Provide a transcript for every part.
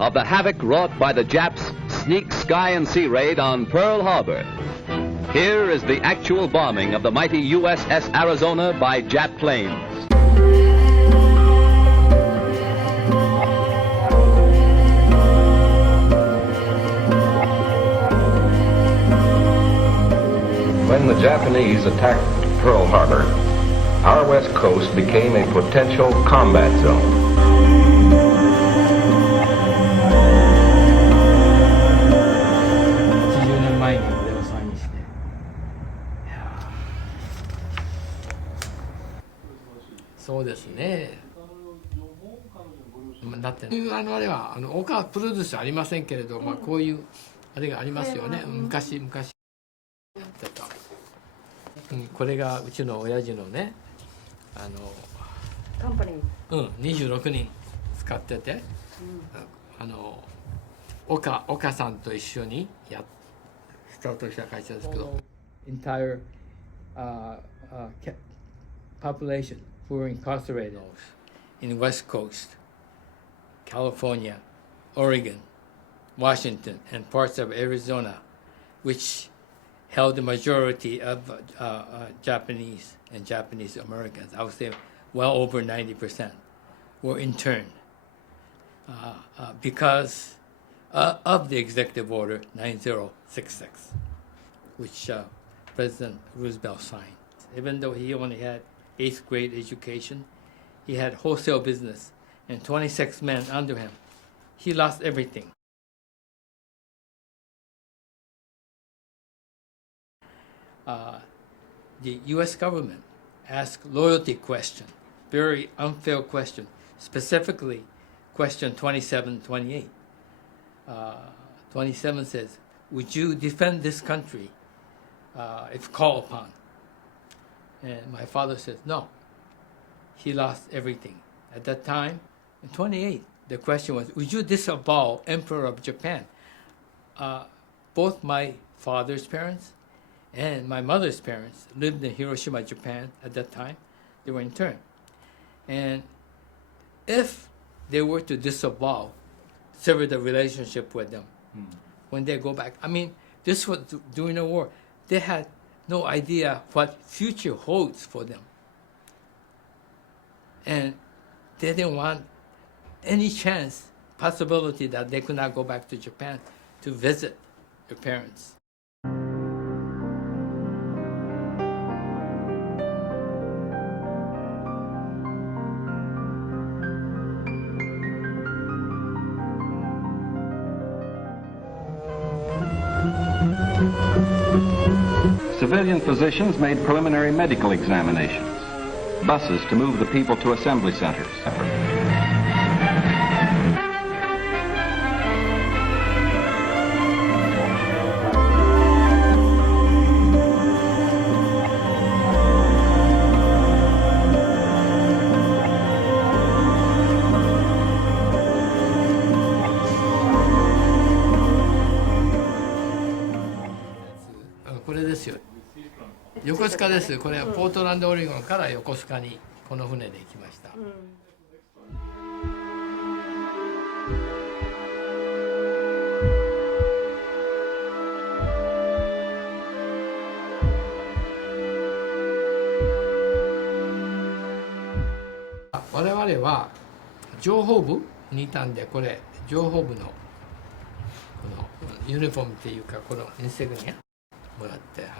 of the havoc wrought by the Japs' sneak sky and sea raid on Pearl Harbor. Here is the actual bombing of the mighty USS Arizona by Jap planes. When the Japanese attacked Pearl Harbor, our west coast became a potential combat zone. 80年前に俺をサインして、そうですね。だってあれは岡プロデュースありませんけれど、まあこういうあれがありますよね。昔やってた。これがうちの親父のね、カンパニー。26人使ってて、岡さんと一緒にスタートした会社ですけど、entire population who were incarcerated in West Coast, California, Oregon, Washington, and parts of Arizona, which held the majority of Japanese and Japanese Americans. I would say well over 90% were interned because of the Executive Order 9066, which President Roosevelt signed. Even though he only had 8th grade education, he had wholesale business and 26 men under him. He lost everything. The U.S. government asked loyalty question, very unfair question, specifically question 2728. 27 says, would you defend this country if called upon? And my father says, no. He lost everything. At that time, in 28, the question was, would you disavow Emperor of Japan? Both my father's parents and my mother's parents lived in Hiroshima, Japan at that time. They were interned. And if they were to disavow, sever the relationship with them when they go back. I mean, this was during the war. They had no idea what future holds for them. And they didn't want any chance, possibility that they could not go back to Japan to visit their parents. Civilian physicians made preliminary medical examinations. Buses to move the people to assembly centers. Thisですよ。横須賀です。これはポートランドオレゴンから横須賀にこの船で行きました。我々は情報部にいたんで、これ情報部のこのユニフォームっていうかこのインセグニアもらって、はい。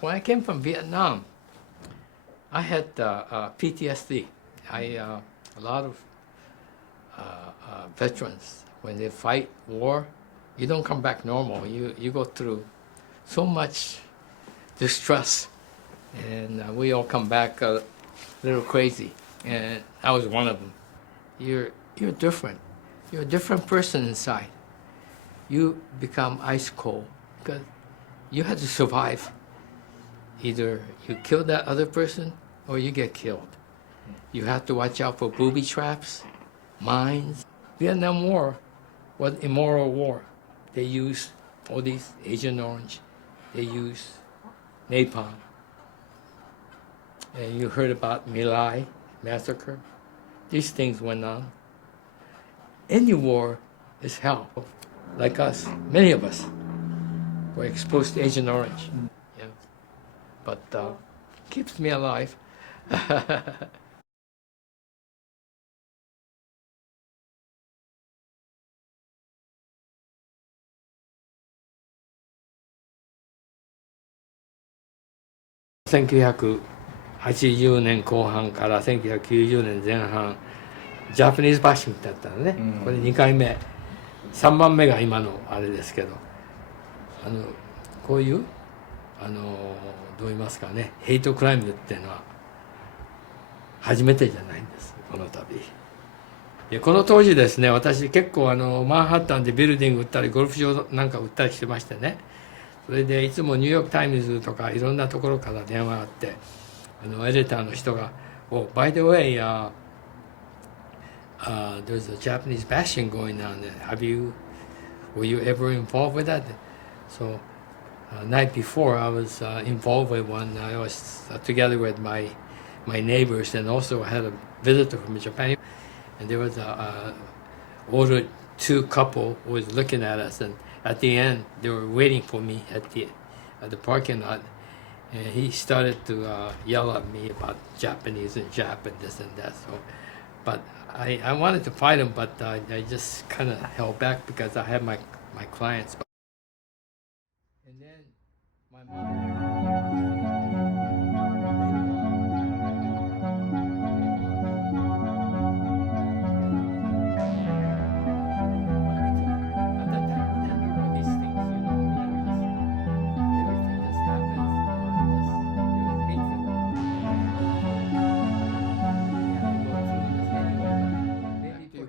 When I came from Vietnam, I had PTSD. A lot of veterans, when they fight war, you don't come back normal. You go through so much distress, and we all come back a little crazy. And I was one of them. You're different. You're a different person inside. You become ice cold because you had to survive. Either you kill that other person or you get killed. You have to watch out for booby traps, mines. Vietnam War was immoral war. They used all these Agent Orange. They used napalm. And you heard about My Lai massacre. These things went on. Any war is hell. Like us, many of us were exposed to Agent Orange. Yeah. But keeps me alive.1980年後半から1990年前半、ジャパニーズバッシングだったのね、これ2回目、3番目が今のあれですけど、こういうどう言いますかね、ヘイトクライムっていうのは初めてじゃないんです、この度。でこの当時ですね、私結構マンハッタンでビルディング売ったりゴルフ場なんか売ったりしてましてね、それでいつもニューヨーク・タイムズとかいろんなところから電話があって、エディターの人が「Oh, by the way, there's a Japanese bashing going on. Were you ever involved with that?" So, night before, I was involved with one. I was together with my neighbors, and also I had a visitor from Japan. And there was a older two couple who was looking at us, and at the end, they were waiting for me at the parking lot. And he started to yell at me about Japanese and Jap and this and that. So, but I wanted to fight him, but I just kind of held back because I had my clients. And then my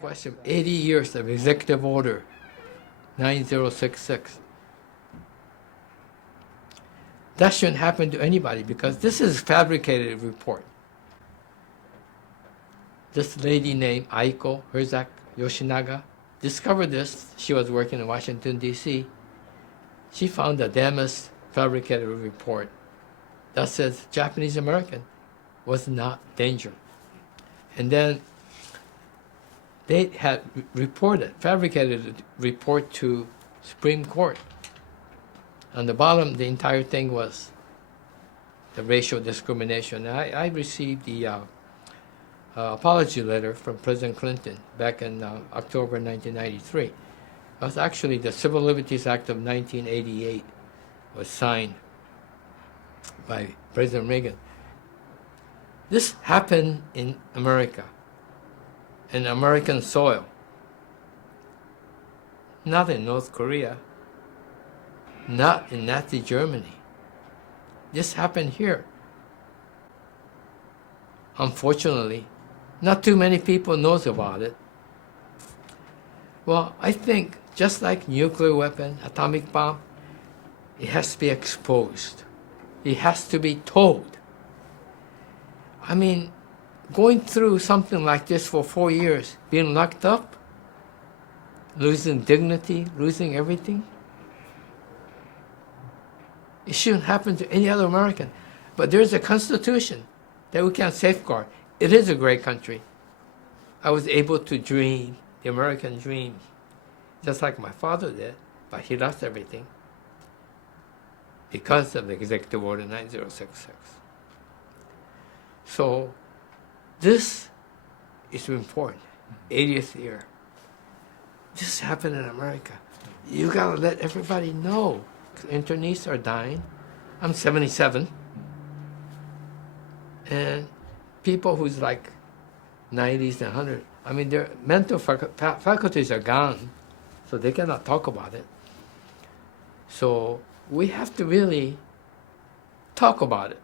question, 80 years of Executive Order 9066. That shouldn't happen to anybody because this is a fabricated report. This lady named Aiko Herzak Yoshinaga discovered this. She was working in Washington, D.C. She found a damaged fabricated report that says Japanese American was not danger. And then they had fabricated a report to Supreme Court. On the bottom, the entire thing was the racial discrimination. I received the apology letter from President Clinton back in October 1993. It was actually the Civil Liberties Act of 1988 was signed by President Reagan. This happened in America, in American soil, not in North Korea, not in Nazi Germany. This happened here. Unfortunately, not too many people knows about it. Well, I think just like nuclear weapon, atomic bomb, it has to be exposed. It has to be told. I mean, going through something like this for 4 years, being locked up, losing dignity, losing everything, it shouldn't happen to any other American. But there's a Constitution that we can safeguard. It is a great country. I was able to dream the American dream, just like my father did, but he lost everything because of the Executive Order 9066. So this is important. 80th year. This happened in America. You gotta let everybody know. Internees are dying. I'm 77. And people who's like 90s and 100, I mean, their mental faculties are gone, so they cannot talk about it. So we have to really talk about it.